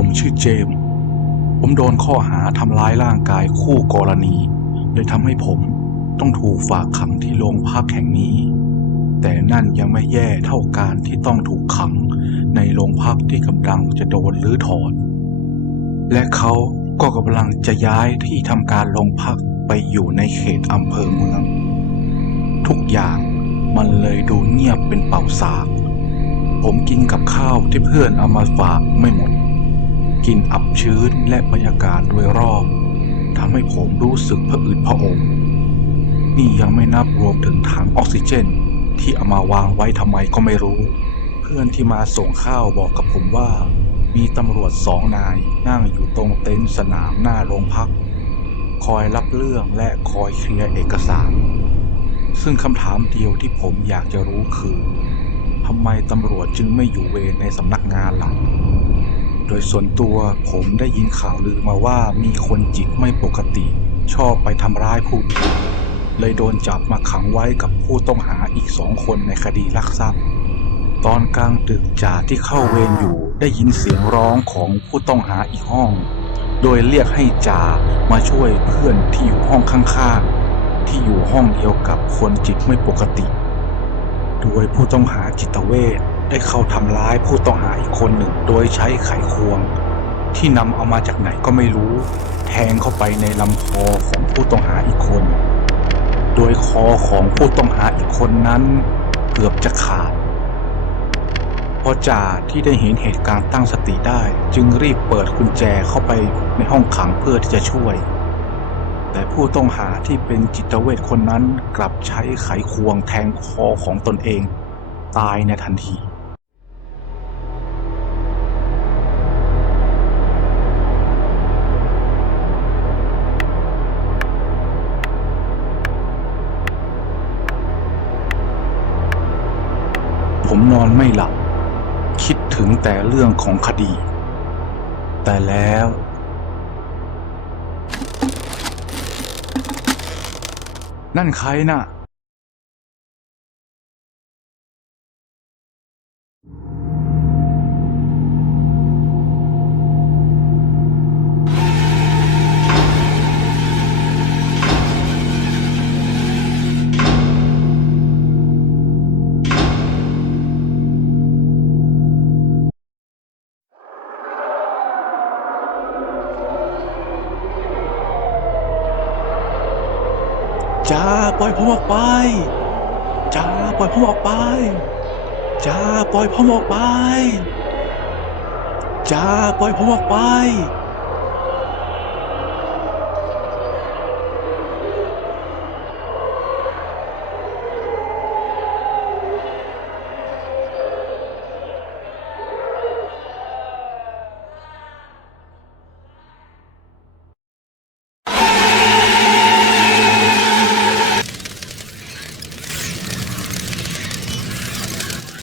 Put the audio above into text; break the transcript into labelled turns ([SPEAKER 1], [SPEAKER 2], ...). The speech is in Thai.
[SPEAKER 1] ผมชื่อเจม ผมโดนข้อหาทำร้ายร่างกายคู่กรณี เลยทำให้ผมต้องถูกฝากขังที่โรงพักแห่งนี้ แต่นั่นยังไม่แย่เท่าการที่ต้องถูกขังในโรงพักที่กำลังจะโดนรื้อถอน และเขาก็กำลังจะย้ายที่ทำการโรงพักไปอยู่ในเขตอำเภอเมือง ทุกอย่างมันเลยดูเงียบเป็นเป่าสาก ผมกินกับข้าวที่เพื่อนเอามาฝากไม่หมด กลินอับชื้นและบรรยากาศโดยรอบทำให้ผมรู้สึกผะอืดผะอมนี่ยังไม่นับรวมถึงถังออกซิเจน ที่เอามาวางไว้ทำไมก็ไม่รู้ เพื่อนที่มาส่งข้าวบอกกับผมว่า มีตำรวจสองนายนั่งอยู่ตรงเต็นท์สนามหน้าโรงพัก คอยรับเรื่องและคอยเคลียร์เอกสาร ซึ่งคำถามเดียวที่ผมอยากจะรู้คือทำไมตำรวจจึงไม่อยู่เวรในสำนักงานหล่ะ โดยส่วนตัวผมได้ยินข่าวลือมาว่ามีคนจิตไม่ปกติ ชอบไปทำร้ายผู้อื่นเลยโดนจับมาขังไว้กับผู้ต้องหาอีกสองคนในคดีลักทรัพย์ ตอนกลางดึกจ่าที่เข้าเวรอยู่ได้ยินเสียงร้องของผู้ต้องหาอีกห้อง โดยเรียกให้จ่ามาช่วยเพื่อนที่อยู่ห้องข้างๆ ที่อยู่ห้องเดียวกับคนจิตไม่ปกติ โดยผู้ต้องหาจิตเวช ได้เข้าทำร้ายผู้ต้องหาอีกคนหนึ่งโดยใช้ไขควง ที่นำเอามาจากไหนก็ไม่รู้ แทงเข้าไปในลำคอของผู้ต้องหาอีกคน โดยคอของผู้ต้องหาอีกคนนั้น เกือบจะขาดพอจ่าที่ได้เห็นเหตุการณ์ตั้งสติได้ จึงรีบเปิดกุญแจเข้าไปในห้องขังเพื่อที่จะช่วย แต่ผู้ต้องหาที่เป็นจิตเวชคนนั้นกลับใช้ไขควงแทงคอของตนเอง ตายในทันที ผมนอนไม่หลับ คิดถึงแต่เรื่องของคดี แต่แล้ว นั่นใครน่ะ จ้าปล่อยผมออกไปจ้าปล่อยผมออกไปจ้าปล่อยผมออกไปจ้าปล่อยผมออกไป